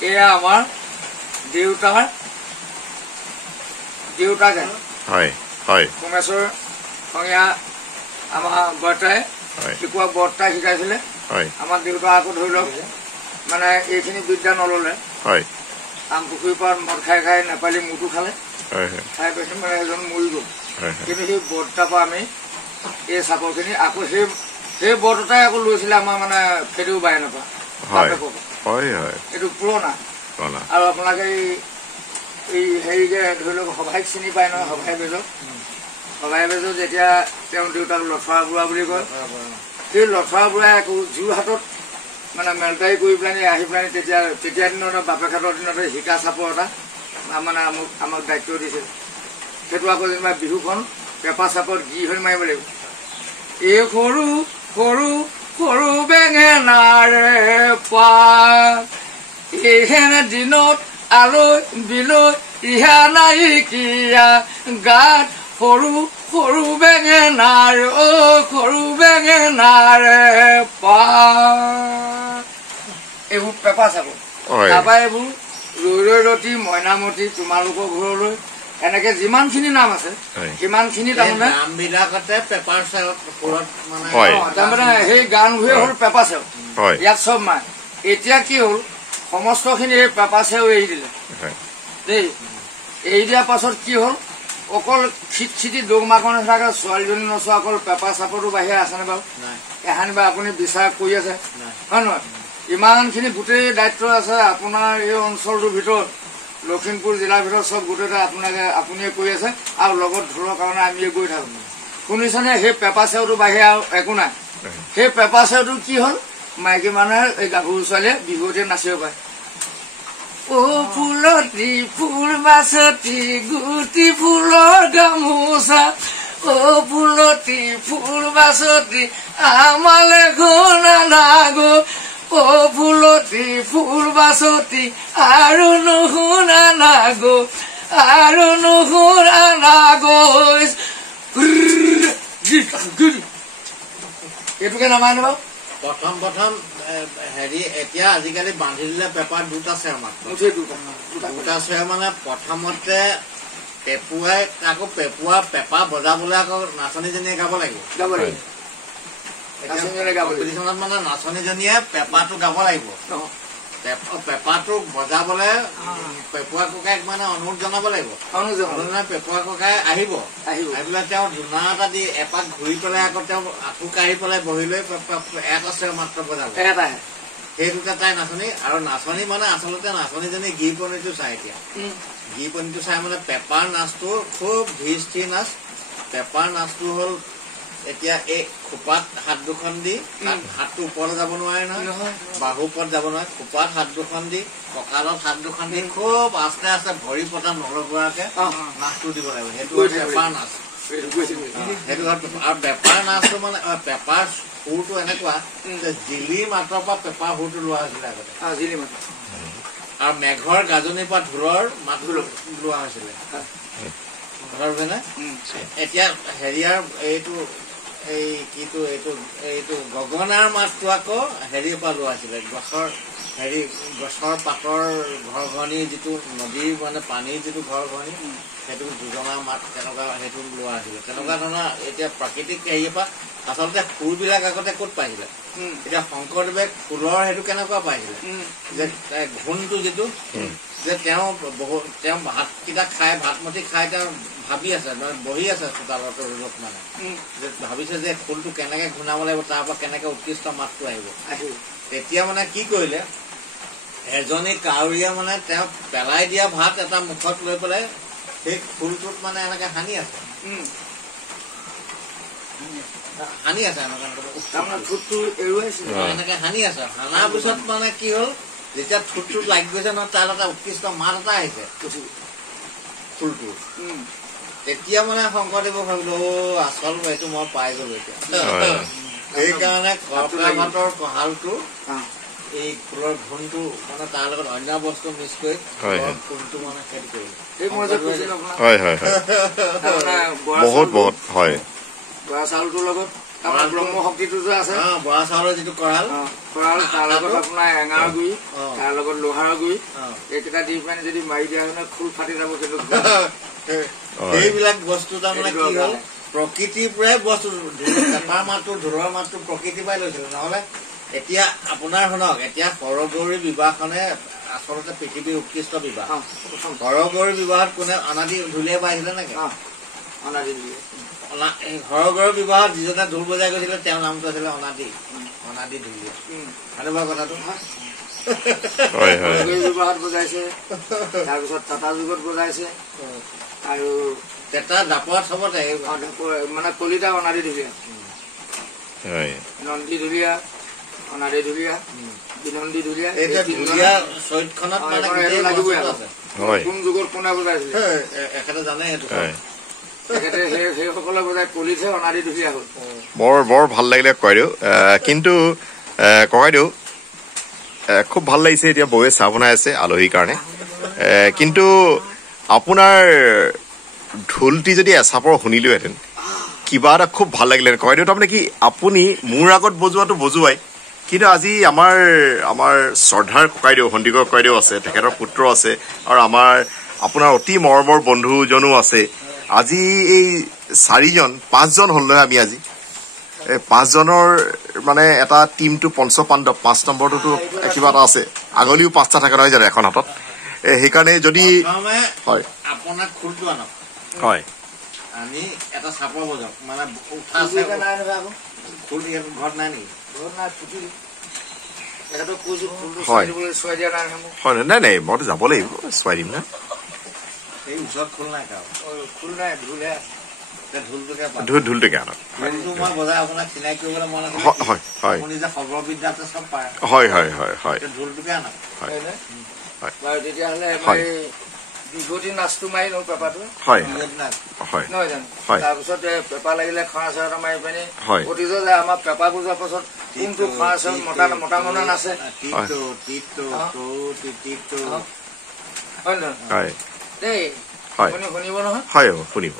এয়া আমাৰ দেউতাকে সোমেশ্বৰ সংজ্ঞা আমাৰ বৰ্তাই শিকোৱা বৰ্তাই শিকাইছিলে আমাৰ দেউতা আকৌ ধৰি লওক মানে এইখিনি বিদ্যা নললে আমপুখুৰীৰ পৰা মদ খাই খাই নেপালী মূৰটো খালে খাই পাইছে মানে এজন মৰি গ'ল কিন্তু সেই বৰ্তাৰ পৰা আমি এই চাকৰখিনি আকৌ সেই বৰ্তাই আকৌ লৈছিলে আমাৰ মানে ফেৰিও বাই নাপা এইটো পুৰণা আৰু আপোনালোকে এই হেৰি যে ধৰি লওক সভাইক চিনি পায় নহয় সভাই বেজক যেতিয়া তেওঁ দেউতাক লঠৰা বুঢ়া বুলি কয় সেই লঠৰা বুঢ়াই আকৌ যোৰহাটত মানে মেলটাৰী কৰি পেলাই আহি পেলাই তেতিয়া দিনত বাপেকহাতৰ দিনতে শিকা চাপৰ এটা মানে আমাক দায়িত্ব দিছিল সেইটো আকৌ যেনিবা বিহুখন পেপা চাপত গীত মাৰিব লাগিব এই সৰু সৰু সৰু বেঙেনাৰে পাত এইহেনে দিনত আলৈ বিলৈ ইহা নাইকিয়া গাত সৰু সৰু বেঙেনাৰে সৰু বেঙেনাৰে পাত এইবোৰ পেপা চাব তাৰপৰা এইবোৰ ৰৈ ৰতি মইনামতি তোমালোকৰ ঘৰলৈ এনেকে যিমানখিনি নাম আছে সিমানখিনি তাৰমানে নামবিলাকতে পেপাৰ তাৰমানে সেই গান ঘূৰে হ'ল পেপা চেও ইয়াত চব মায় এতিয়া কি হ'ল সমস্তখিনি এই পেপা চেও এৰি দিলে দেই এৰি দিয়াৰ পাছত কি হ'ল অকল খিটি দৌমাখন থাকে ছোৱালীজনী নচোৱা অকল পেপা চাপৰটো বাহিৰে আছেনে বাৰু এহানি বা আপুনি বিচাৰ কৰি আছে হয় নহয় ইমানখিনি গোটেই দায়িত্ব আছে আপোনাৰ এই অঞ্চলটোৰ ভিতৰত লখিমপুৰ জিলাৰ ভিতৰত চব গোটেইটা আপুনিয়ে কৰি আছে আৰু লগত ধৰৰ কাৰণে আমি গৈ থাকো শুনিছেনে সেই পেপা চেওটো বাহিৰে আৰু একো নাই সেই পেপা চেওটো কি হ'ল মাইকী মানুহে এই গাভৰু ছোৱালীয়ে বিহুতে নাচিব পাৰে ফুলতি ফুল বাছতি গুটি ফুলৰ গামোচা ফুলতি ফুল বাছতি আমালে ঘনা লাগো ফুলতি ফুল বাছতি আৰু নুশুনা নাগো আৰু নুশুনা নাগো এইটোকে নামানে বাৰু প্ৰথম হেৰি এতিয়া আজিকালি বান্ধি দিলে পেপাৰ দুটা চেৰ মাত্ৰ দুটা চেৰ মানে প্ৰথমতে পেপুৱাই আকৌ পেপা বজাবলৈ আকৌ নাচনীজনীয়ে গাব লাগিব মানে নাচনীজনীয়ে পেপাটো গাব লাগিব পেপাটো বজাবলে পেপুৱা ককাইক মানে অনুৰোধ জনাব লাগিব পেপুৱা ককাই আহিব আহি পেলাই তেওঁ ধূনা এটা দি এপাক ঘূৰি পেলাই আকৌ তেওঁ আঁঠু কাঢ়ি পেলাই বহি লৈ এটা চেৰ মাত্ৰ বজাব সেই দুটা তাই নাচনী আৰু নাচনী মানে আচলতে নাচনীজনী গীপনিটো চাই এতিয়া গীপনিটো চাই মানে পেপাৰ নাচটো খুব ধীৰ স্থিৰ নাচ পেপাৰ নাচটো হল এতিয়া এই খোপাত হাত দুখন দি হাতটো ওপৰলৈ যাব নোৱাৰে নহয় বাহু ওপৰত যাব নোৱাৰে খোপাত হাত দুখন দি কঁকালত হাত দুখন দি খুব আস্তে আস্তে ভৰি পতা নলগোৱাকে নাচটো দিব লাগিব সেইটো পেপাৰ নাচ সেইটো আৰু পেপাৰ নাচটো মানে পেপাৰ সুৰটো এনেকুৱা যে জিলিৰ মাত্ৰৰ পৰা পেপাৰ সুৰটো লোৱা হৈছিলে আগতে আৰু মেঘৰ গাজনিৰ পৰা ঢোলৰ মাত লোৱা হৈছিলে এতিয়া হেৰিয়াৰ এইটো এই কিটো এইটো গগনাৰ মাতটো আকৌ হেৰিৰ পৰা লোৱা আছিলে গছৰ পাতৰ ঘৰ ঘৰণি যিটো নদীৰ মানে পানীৰ যিটো ঘৰ ঘৰণি সেইটো দুজনাৰ মাত তেনেকুৱা সেইটো লোৱা আছিলে তেনেকুৱা ধৰণৰ এতিয়া প্ৰাকৃতিক হেৰিৰ পৰা আচলতে সুৰবিলাক আগতে ক'ত পাইছিলে এতিয়া শংকৰদেৱে ফুলৰ সেইটো কেনেকুৱা পাইছিলে যে ঘোণটো যিটো যে তেওঁ ভাতকেইটা খাই ভাতমুঠি খাই তেওঁ ভাবি আছে মানে বহি আছে চোতালত ৰ'দত মানে যে ভাবিছে যে ফুলটো কেনেকে ঘূণাব লাগিব তাৰ পৰা কেনেকে উৎকৃষ্ট মাতটো আহিব তেতিয়া মানে কি কৰিলে এজনী কাউৰীয়ে মানে তেওঁ পেলাই দিয়া ভাত এটা মুখত লৈ পেলাই সেই ফুলটোত মানে এনেকে সানি আছে এনেকে সানি আছে সানাৰ পিছত মানে কি হল যেতিয়া ঠোঁটটোত লাগি গৈছে নহয় তাৰ এটা উৎকৃষ্ট মাত এটা আহিছে ফুলটো তেতিয়া মানে শংকৰদেৱক ভাবিলো আচল এইটো মই পাই গলো এতিয়া সেইকাৰণে কৰ্কৰা ভাতৰ কঁহালটো এই ফুলৰ ঘোণটো মানে তাৰ লগত অন্য বস্তু মিক্স কৰি ফুলটো মানে খেতি কৰিলো বহুত বহুত হয় বৰা চাউলটোৰ লগত আমাৰ ব্ৰহ্ম শক্তিটো যে আছে বৰা চাউলৰ যিটো কৰাল তাৰ লগত আপোনাৰ এঙাৰ গুৰি তাৰ লগত লোহাৰ গুৰি এইকেইটা দি পেলাই যদি মাৰি দিয়া হয় খোল ফাটি যাব। কিন্তু এইবিলাক বস্তু তাৰমানে কি হ'ল প্ৰকৃতিৰ পৰাই বস্তু পেঁপাৰ মাতটো ঢোলৰ মাতটো প্ৰকৃতিৰ পৰাই লৈছিলে। নহলে এতিয়া আপোনাৰ শুনক এতিয়া সৰগৌৰী বিবাহখনে আচলতে পৃথিৱীৰ উৎকৃষ্ট বিবাহ। সৰগৌৰী বিবাহত কোনে অনাদি ঢুলীয়াই পাইছিলে নেকি? সৰগৌৰী বিবাহত যিজনে ঢোল বজাই গৈছিলে তেওঁৰ নামটো আছিলে অনাদি ঢুলীয়া। সেনেকুৱা কথাটো বিবাহত বজাইছে, তাৰপিছত টাটা যুগত বজাইছে আৰু এটা জাপত চবতে মানে কলিতা অনাদি ঢুলীয়া, নন্দী ঢুলীয়া, অনাদি ঢুলীয়া, বিনন্দী ঢুলীয়া। চৈতখনত লাগিবই কোন যুগত কোনে বজাইছিলে এখেতে জানে সেইটো। সেইসকলে বজাই কলিতহে অনাদি ঢুলীয়া হ'ল। বৰ ভাল লাগিলে ককাইদেউ। কিন্তু ককাইদেউ খুব ভাল লাগিছে এতিয়া বৌয়ে চাহ বনাই আছে আলহীৰ কাৰণে। কিন্তু আপোনাৰ ঢোলটি যদি এচাপৰ শুনিলোহেঁতেন কিবা এটা খুব ভাল লাগিলে ককাইদেউ। তাৰমানে কি আপুনি মোৰ আগত বজোৱাটো বজোৱাই, কিন্তু আজি আমাৰ শ্ৰদ্ধাৰ ককাইদেউ সন্দিকৰ ককাইদেউ আছে, তেখেতৰ পুত্ৰ আছে আৰু আপোনাৰ অতি মৰমৰ বন্ধুজনো আছে। আজি এই 5জন হ'ল নহয় আমি আজি। এই 5জনৰ মানে এটা টিমটো পঞ্চপাণ্ডৱ 5 নম্বৰটোতো কিবা এটা আছে, আগলিও 5টা থাকে নহয় জানো এখন হাতত। সেইকাৰণে যদি হয় আপোনাক খোলটো আনক, হয় আমি এটা চাপৰ বজাওক মানে উঠা আছে খোল ঘৰত নাই নেকি? হয় নাই মইতো যাব লাগিব চোৱাই দিম না। এই ওচৰত খোল নাই খোল নাই ঢোলটোকে আনক। মই বজাই আপোনাক চিনাকি কৰিবলৈ মন আছে। আপুনি যে সৰ্ববিদ্যাতে চব পাৰে। হয় ঢোলটোকে আনক। তেতিয়াহ'লে দীঘতী নাচটো মাৰি লওঁ পেপাটো নহয় জানো। তাৰপিছত পেপা লাগিলে খৰা চেৰা মাৰি পিনি অতীত যায় আমাৰ পেপা বুজাৰ পাছত কোনটো খৰা চেৰ মতা মতা নাচে হয় নহয় দেই। শুনিব নহয়? হয় শুনিব।